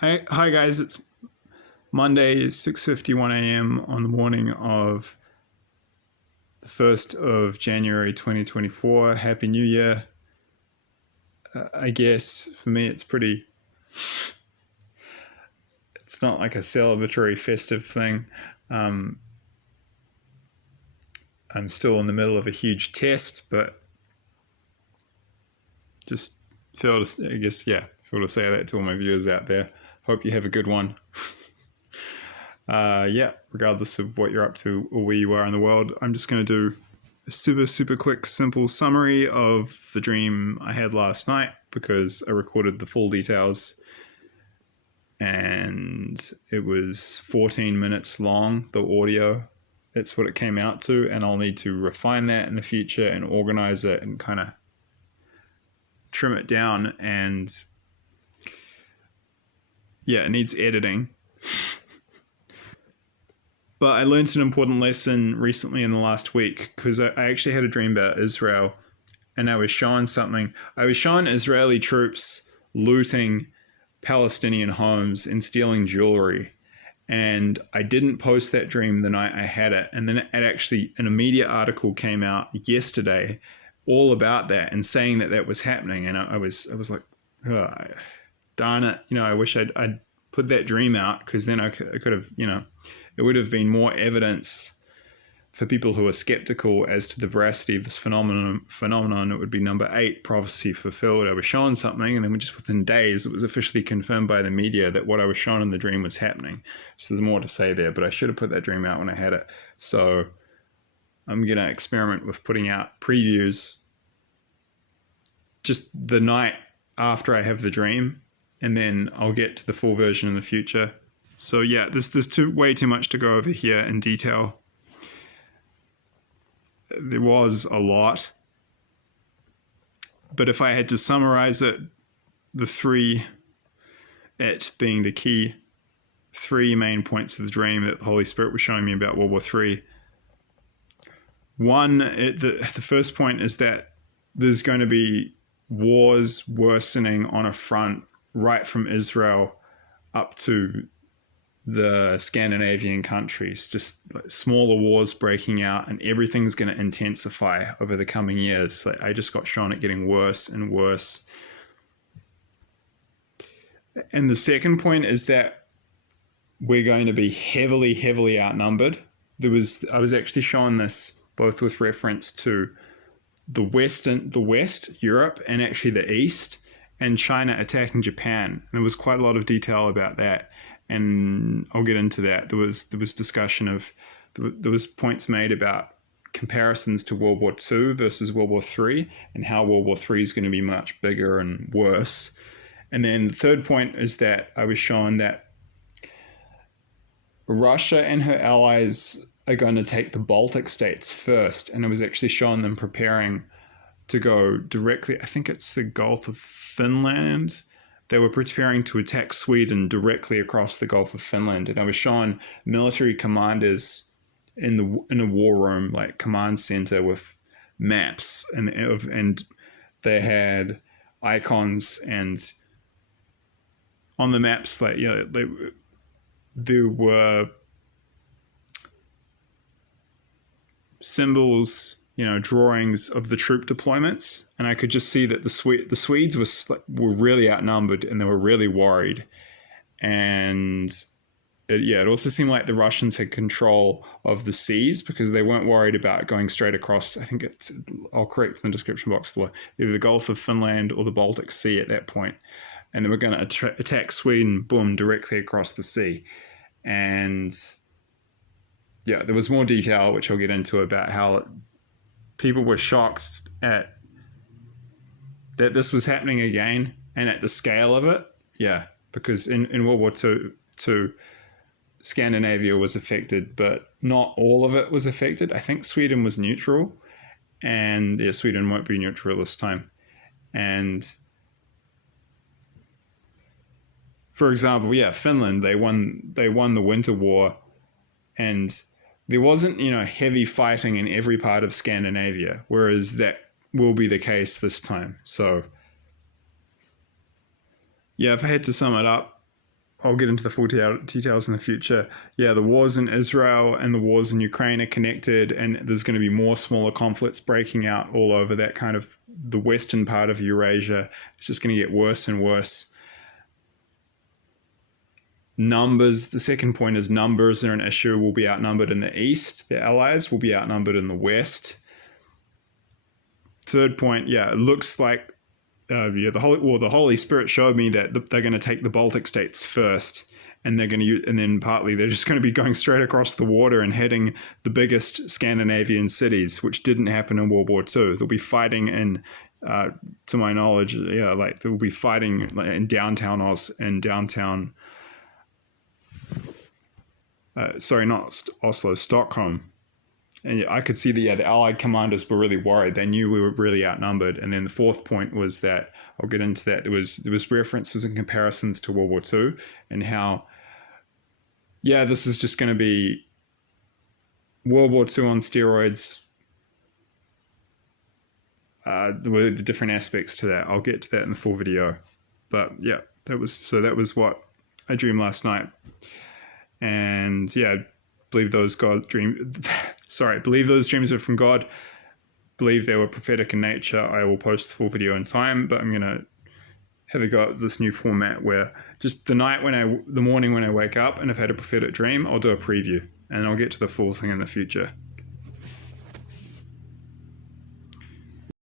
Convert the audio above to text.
Hi guys, it's Monday, 6:51 a.m. on the morning of the 1st of January 2024. Happy New Year. I guess for me it's not like a celebratory festive thing. I'm still in the middle of a huge test, but just feel to say that to all my viewers out there. Hope you have a good one. Regardless of what you're up to or where you are in the world, I'm just going to do a super quick, simple summary of the dream I had last night because I recorded the full details and it was 14 minutes long, the audio. That's what it came out to, and I'll need to refine that in the future and organize it and kind of trim it down, and it needs editing. But I learned an important lesson recently in the last week because I actually had a dream about Israel, and I was shown something. I was shown Israeli troops looting Palestinian homes and stealing jewelry. And I didn't post that dream the night I had it. And then an immediate article came out yesterday all about that and saying that was happening. And I was like, oh, darn it. I wish I'd put that dream out, because then I could have, it would have been more evidence for people who are skeptical as to the veracity of this phenomenon. It would be number 8, prophecy fulfilled. I was shown something, and then just within days, it was officially confirmed by the media that what I was shown in the dream was happening. So there's more to say there, but I should have put that dream out when I had it. So I'm going to experiment with putting out previews just the night after I have the dream, and then I'll get to the full version in the future. So yeah, there's way too much to go over here in detail. There was a lot, but if I had to summarize it, it being the key 3 main points of the dream that the Holy Spirit was showing me about World War III. One, the first point is that there's going to be wars worsening on a front right from Israel up to the Scandinavian countries, just like smaller wars breaking out, and everything's going to intensify over the coming years. Like, I just got shown it getting worse and worse. And the second point is that we're going to be heavily outnumbered. I was actually shown this both with reference to the West, Europe, and actually the East, and China attacking Japan. And there was quite a lot of detail about that. And I'll get into that. There was discussion of, there was points made about comparisons to World War II versus World War III, and how World War III is going to be much bigger and worse. And then the third point is that I was shown that Russia and her allies are going to take the Baltic states first, and I was actually showing them preparing to go directly, I think it's the Gulf of Finland. They were preparing to attack Sweden directly across the Gulf of Finland. And I was showing military commanders in a war room, like command center, with maps, and they had icons, and on the maps, like, there were symbols, drawings of the troop deployments, and I could just see that the Swedes were really outnumbered, and they were really worried. And it also seemed like the Russians had control of the seas, because they weren't worried about going straight across. I think I'll correct in the description box below, either the Gulf of Finland or the Baltic Sea at that point, and they were going to attack Sweden, boom, directly across the sea. And there was more detail, which I'll get into, about how people were shocked at that this was happening again, and at the scale of it. Yeah, because in World War II, Scandinavia was affected, but not all of it was affected. I think Sweden was neutral, and Sweden won't be neutral this time. And for example, Finland, they won the Winter War, and there wasn't, heavy fighting in every part of Scandinavia, whereas that will be the case this time. So, if I had to sum it up, I'll get into the full details in the future. Yeah, the wars in Israel and the wars in Ukraine are connected, and there's going to be more smaller conflicts breaking out all over that kind of the western part of Eurasia. It's just going to get worse and worse. Numbers, the second point is numbers are an issue. We'll be outnumbered in the east. The allies will be outnumbered in the west. Third point, yeah, it looks like the Holy Spirit showed me that they're going to take the Baltic states first, and then partly they're just going to be going straight across the water and hitting the biggest Scandinavian cities, which didn't happen in World War II. They'll be fighting in, to my knowledge, they'll be fighting in downtown not Oslo, Stockholm. And I could see the Allied commanders were really worried. They knew we were really outnumbered. And then the fourth point was that, I'll get into that, there was references and comparisons to World War II and how, this is just going to be World War II on steroids. There were different aspects to that. I'll get to that in the full video. But yeah, that was what I dreamed last night. And believe those dreams are from God. Believe they were prophetic in nature. I will post the full video in time, but I'm gonna have a go at this new format where just the morning when I wake up and I've had a prophetic dream, I'll do a preview and I'll get to the full thing in the future.